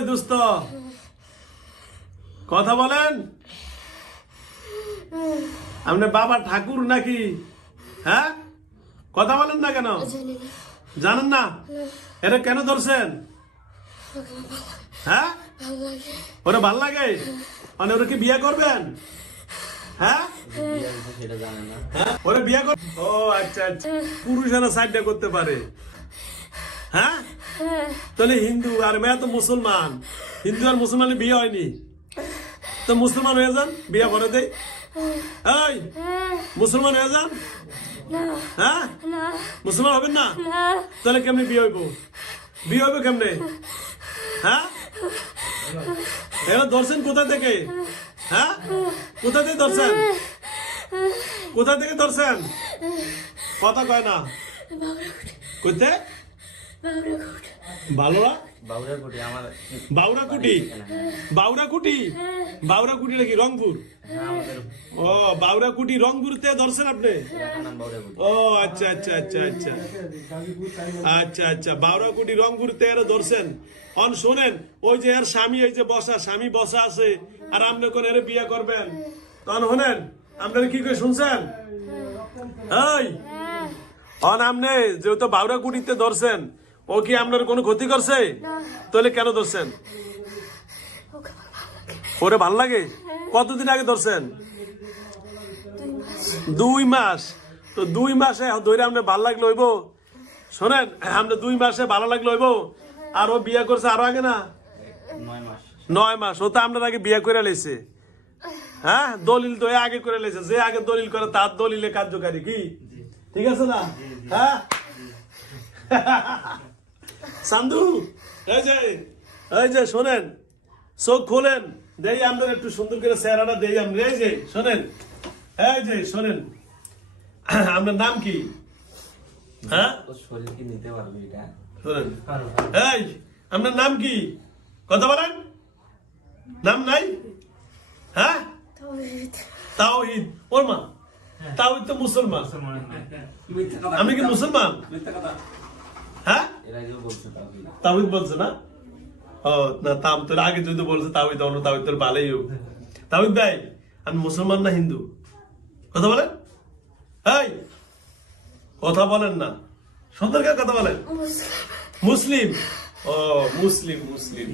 ওই দোস্ত কথা বলেন। আপনি বাবা ঠাকুর নাকি? হ্যাঁ, কথা বলেন না কেন? জানেন না? এটা কেন ধরছেন? হ্যাঁ, ওরা ভাল লাগে মানে ওরা কি বিয়ে করবেন? হ্যাঁ, ওরা বিয়ে কর। ও আচ্ছা আচ্ছা, পুরুষেরা সাইডটা করতে পারে। হ্যাঁ, তাহলে হিন্দু আর মেয়ে তো মুসলমান। হিন্দু আর মুসলমানের বিয়ে হয়নি তো মুসলমান হয়ে যান, বিয়ে করে দেয়। এই মুসলমান হয়ে যান। হ্যাঁ, মুসলমান হবেন না? তাহলে কেমনে বিয়ে হইব? বিয়ে হইব কেমনে? হ্যাঁ, এরা ধরছেন কোথা থেকে? হ্যাঁ, কোথা থেকে ধরছেন? কোথা থেকে ধরছেন? কথা কয় না। কোথায়? বালোয়া বাউরাকুটি। বাউরাকুটি, বাউরাকুটি নাকি রংপুর? ও বাউরাকুটি রংপুরতে ধরছেন আপনি? ও আচ্ছা আচ্ছা আচ্ছা আচ্ছা আচ্ছা আচ্ছা, বাউরাকুটি রংপুরতে এরা ধরছেন। অন শোনেন, ওই যে এর স্বামী, এই যে বসা স্বামী বসা আছে, আর আপনি কোন এর বিয়ে করবেন? তখন শোনেন, আপনারা কি করে শুনছেন? এই অন আপনি যেহেতু বাউরাকুটিতে ধরছেন, ও কি আপনার কোনো ক্ষতি করছে? তাহলে কেন ধরছেন? ওরে ভাল লাগে। কতদিন আগে ধরছেন? 2 মাস। তো 2 মাসে ধরে আপনার ভাল লাগলো হইব? শোনেন, আপনি 2 মাসে ভালো লাগলো হইব? আর ও বিয়ে করছে আরো আগে না? 9 মাস। ও তো আপনার আগে বিয়ে করে লেছে। হ্যাঁ, দলিল তো আগে করে লেছে। যে আগে দলিল করে তার দলিলে কার্যকারী। কি ঠিক আছে না? হ্যাঁ সান্ধু, এই যে শোনেন, চোখ খোলেন, দেই আপনার একটু সুন্দর করে চেহারাটা দেই আমরা। এই যে শোনেন, এই যে শোনেন, আপনার নাম কি? হ্যাঁ, শোনেন, এই আপনার নাম কি? কথা বলেন। নাম নাই? হ্যাঁ, তাওহীদ। ওর মা তাওহীদ তো মুসলমান। আমি কি মুসলমান? হ্যাঁ, তাওহীদ বলছে না? ও না, তাম তোর আগে যদি বলছে তাওহীদ, অন্য তাওহীদ তোর ভালোই হোক। তাওহীদ ভাই, আমি মুসলমান না হিন্দু? কথা বলেন। এই কথা বলেন না, সুন্দর করে কথা বলেন। মুসলিম। ও মুসলিম, মুসলিম।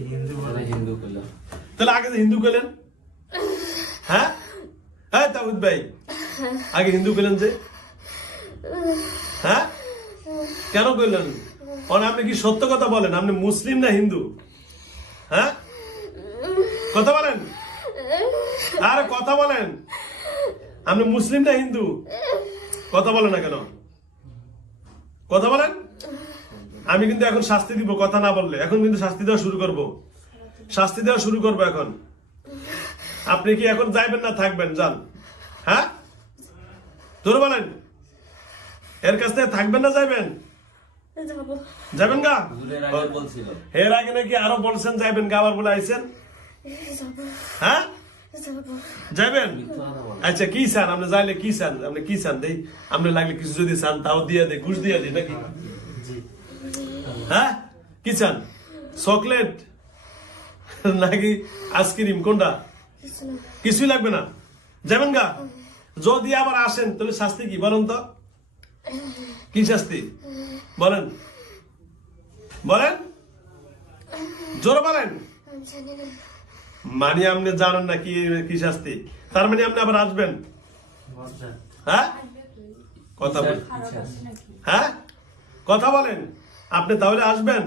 তাহলে আগে হিন্দু কইলেন? হ্যাঁ, হ্যাঁ তাওহীদ ভাই, আগে হিন্দু কইলেন যে? হ্যাঁ, কেন কইলেন? আপনি কি সত্য কথা বলেন, আপনি মুসলিম না হিন্দু? হ্যাঁ, কথা বলেন। আরে কথা বলেন, আপনি মুসলিম না হিন্দু? কথা বলেন না কেন? কথা বলেন। আমি কিন্তু এখন শাস্তি দিব, কথা না বললে। এখন কিন্তু শাস্তি দেওয়া শুরু করব, শাস্তি দেওয়া শুরু করবো এখন। আপনি কি এখন যাইবেন না থাকবেন? যান। হ্যাঁ, তোর বলেন, এর কাছ থেকে থাকবেন না যাইবেন? যাবেন গা? এর আগে নাকি আরো বলছেন যাইবেন গা, আবার বলে আইছেন। হ্যাঁ, যাইবেন? আচ্ছা, কি চান আপনি? যাইলে কি চান আপনি? কি চান দেই? আপনি লাগলে কিছু যদি চান তাও দিয়ে দেয়, ঘুষ দিয়ে দিই নাকি? হ্যাঁ, কি চান? চকলেট নাকি আইসক্রিম? কোনটা? কিছুই লাগবে না, যাবেন গা। যদি আবার আসেন তাহলে শাস্তি কি বলেন তো? কি শাস্তি বলেন? বলেন, জোরে বলেন। মানে আপনি জানেন না কি কি শাস্তি? তার মানে আপনি আবার আসবেন? হ্যাঁ, কথা বলেন। হ্যাঁ, কথা বলেন। আপনি তাহলে আসবেন?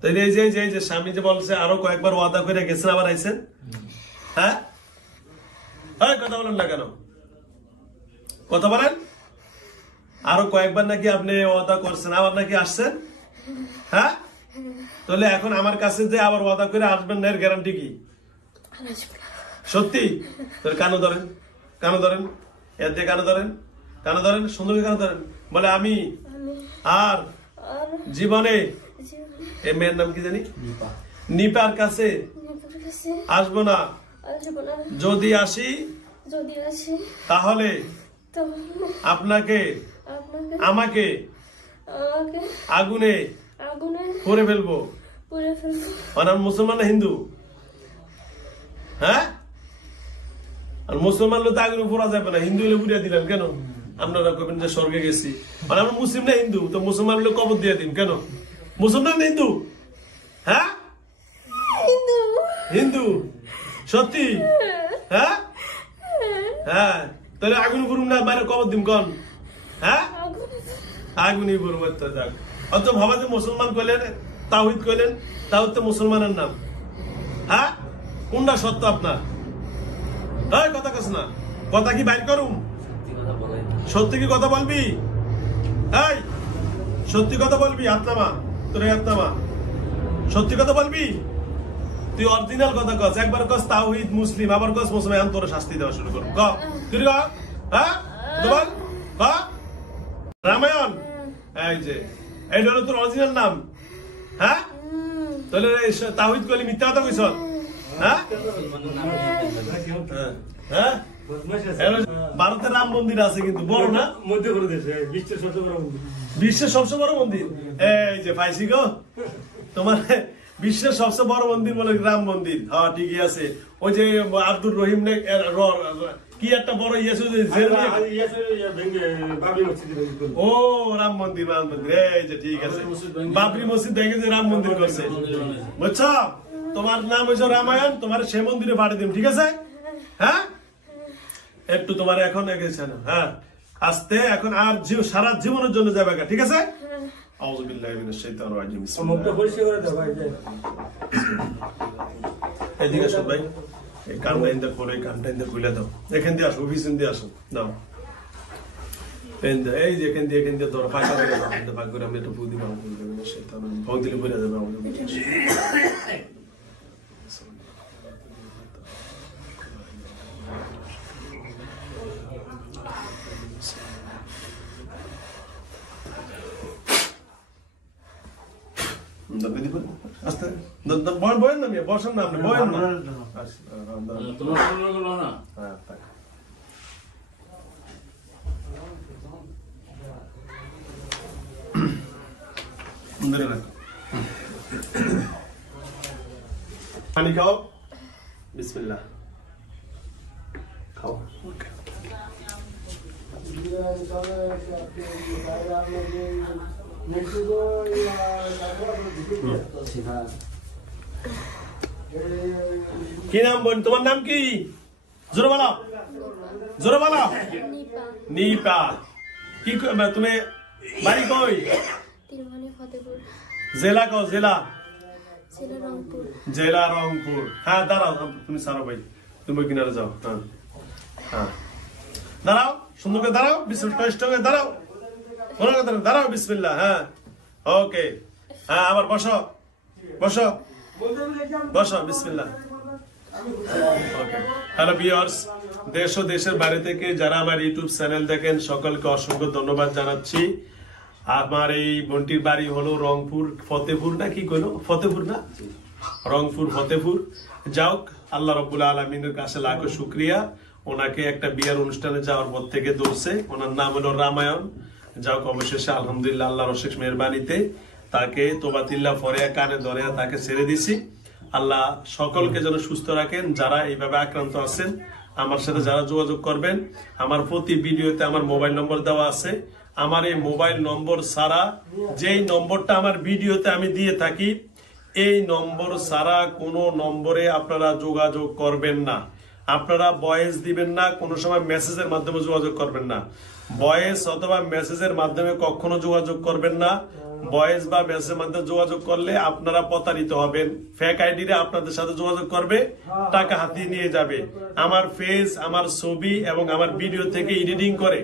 তাইলে এই যে স্বামী যে বলছে আরো কয়েকবার ওয়াদা করে গেছেন, আবার আইছেন? হ্যাঁ, কথা বলেন না কেন? কথা বলেন। আরো কয়েকবার নাকি আপনি ওয়াদা করছেন, আবার নাকি আসছেন? হ্যাঁ, তাহলে এখন আমার কাছে যে আবার ওয়াদা করে আসবেন না, এর গ্যারান্টি কি? সত্যি? তাহলে কানো ধরেন, কানো ধরেন, এর দিয়ে কানো ধরেন, কানো ধরেন, সুন্দর কানো ধরেন। বলে আমি আর জীবনে, এ মেয়ের নাম কি জানি, নিপার কাছে আসবো না। যদি আসি তাহলে আপনাকে আমাকে আগুনে করে ফেলবো। মানে মুসলমান না হিন্দু? হ্যাঁ, আর মুসলমান হলে তো আগুনে পোড়া যাবে না, হিন্দু হলে পুড়িয়ে দিলেন কেন? আপনারা কবেন যে স্বর্গে গেছি, মানে আমরা মুসলিম না হিন্দু, তো মুসলমান হলে কবর দিয়ে দিন কেন? মুসলমান না হিন্দু? হ্যাঁ, হিন্দু সত্যি? হ্যাঁ হ্যাঁ, তাহলে আগুন পুরুম না বাইরে কবর দিম কন? হ্যাঁ, আগুনই পুরুম। যাক, অত ভাবা যে মুসলমান কইলেন, তাওহীদ কইলেন, তাওহীদ তো মুসলমানের নাম। হ্যাঁ, কোনটা সত্য আপনার? এই কথা কস না, কথা কি বাইর করুম? সত্যি কি কথা বলবি? এই সত্যি কথা বলবি? হাত নামা, তোর হাত নামা। সত্যি কথা বলবি? তুই অরিজিনাল কথা কস, একবার কস তাওহীদ মুসলিম, আবার কস মুসলমান, তোর শাস্তি দেওয়া শুরু করব। ক তুই ক, হ্যাঁ বল, ক রামায়ণ। এই যে এইটা হলো তোর অরিজিনাল নাম। হ্যাঁ, তাহলে তাওহীদ কইলি মিথ্যা কথা কইছ? হ্যাঁ হ্যাঁ, ভারতের রাম মন্দির আছে কিন্তু বড় না, মধ্যপ্রদেশে বিশ্বের সবচেয়ে বড় মন্দির। এই যে পাইছি গো, তোমার বিশ্বের সবচেয়ে বড় মন্দির বলে রাম মন্দির। হ্যাঁ ঠিকই আছে। ওই যে আব্দুর রহিম নে কি একটা বড় ও রাম মন্দির, রাম মন্দির। এই যে ঠিক আছে, বাবরি মসজিদ দেখে যে রাম মন্দির করছে, বুঝছো? তোমার নাম হয়েছে রামায়ণ, তোমার সে মন্দিরে পাঠিয়ে দিন, ঠিক আছে? হ্যাঁ, একটু তোমার এখন এগেছে না। হ্যাঁ, আস্তে, এখন আর সারা জীবনের জন্য যাবে, ঠিক আছে? আউযুবিল্লাহি মিনাশ শাইতানির রাজিম। মুখটা পরিষ্কার করে দাও ভাই। এদিকে আসো ভাই, এই কানটা ইন্দা করে, কানটা ইন্দা খুলে দাও। এখান দিয়ে আসো, অফিস দিয়ে আসো, দাও। এই যে এখান দিয়ে ধরো, ফাঁকা করে দাও, ফাঁকা করে আমি একটু বুদ্ধি বানাবো। শয়তান ভয় দিলে বলে যাবে আমাদের। বয়েন না, বসেন না আপনি, বয়েন না। পানি খাও, বিসমিল্লাহ খাও। কি নাম বোন, তোমার নাম কি? জোরে বলো, জোরে বলো। নিপা। কি তুমি বাড়ি কই? জেলা কও, জেলা? জেলা রংপুর। হ্যাঁ দাঁড়াও, তুমি সারো ভাই, তুমি কিনারে যাও। হ্যাঁ হ্যাঁ, দাঁড়াও, সুন্দর করে দাঁড়াও, বিসমিল্লাহ দাঁড়াও, দাঁড়াও, বিসমিল্লাহ। হ্যাঁ ওকে, হ্যাঁ আবার বসো, বসো, বসো, বিসমিল্লাহ। হ্যালো ভিউয়ার্স, দেশ ও দেশের বাইরে থেকে যারা আমার ইউটিউব চ্যানেল দেখেন সকলকে অসংখ্য ধন্যবাদ জানাচ্ছি। আমার এই বোনটির বাড়ি হলো রংপুর ফতেপুর, না কি কইলো? ফতেপুর না, রংপুর ফতেপুর। যাওক, আল্লাহ রাব্বুল আলামিনের কাছে লাখো শুকরিয়া, ওনাকে একটা বিয়ার অনুষ্ঠানে যাওয়ার পর থেকে ধরছে। ওনার নাম হলো রামায়ণ। যাওক, অবশেষে আলহামদুলিল্লাহ আল্লাহর অশেষ মেহেরবানিতে তাকে তোবাতিল্লাহ ফরিয়া কানে ধরে তাকে ছেড়ে দিছি। আল্লাহ সকলকে যেন সুস্থ রাখেন। যারা এইভাবে আক্রান্ত আছেন, আমার সাথে যারা যোগাযোগ করবেন, আমার প্রতি ভিডিওতে আমার মোবাইল নম্বর দেওয়া আছে। আমার এই মোবাইল নম্বর ছাড়া, যেই নম্বরটা আমার ভিডিওতে আমি দিয়ে থাকি, এই নম্বর ছাড়া কোনো নম্বরে আপনারা যোগাযোগ করবেন না। আপনারা ভয়েস দিবেন না, কোনো সময় মেসেজের মাধ্যমে যোগাযোগ করবেন না। ভয়েস অথবা মেসেজের মাধ্যমে কখনো যোগাযোগ করবেন না। ভয়েস বা মেসেজের মাধ্যমে যোগাযোগ করলে আপনারা প্রতারিত হবেন। ফেক আইডিরে আপনাদের সাথে যোগাযোগ করবে, টাকা হাতিয়ে নিয়ে যাবে। আমার ফেস, আমার ছবি এবং আমার ভিডিও থেকে এডিটিং করে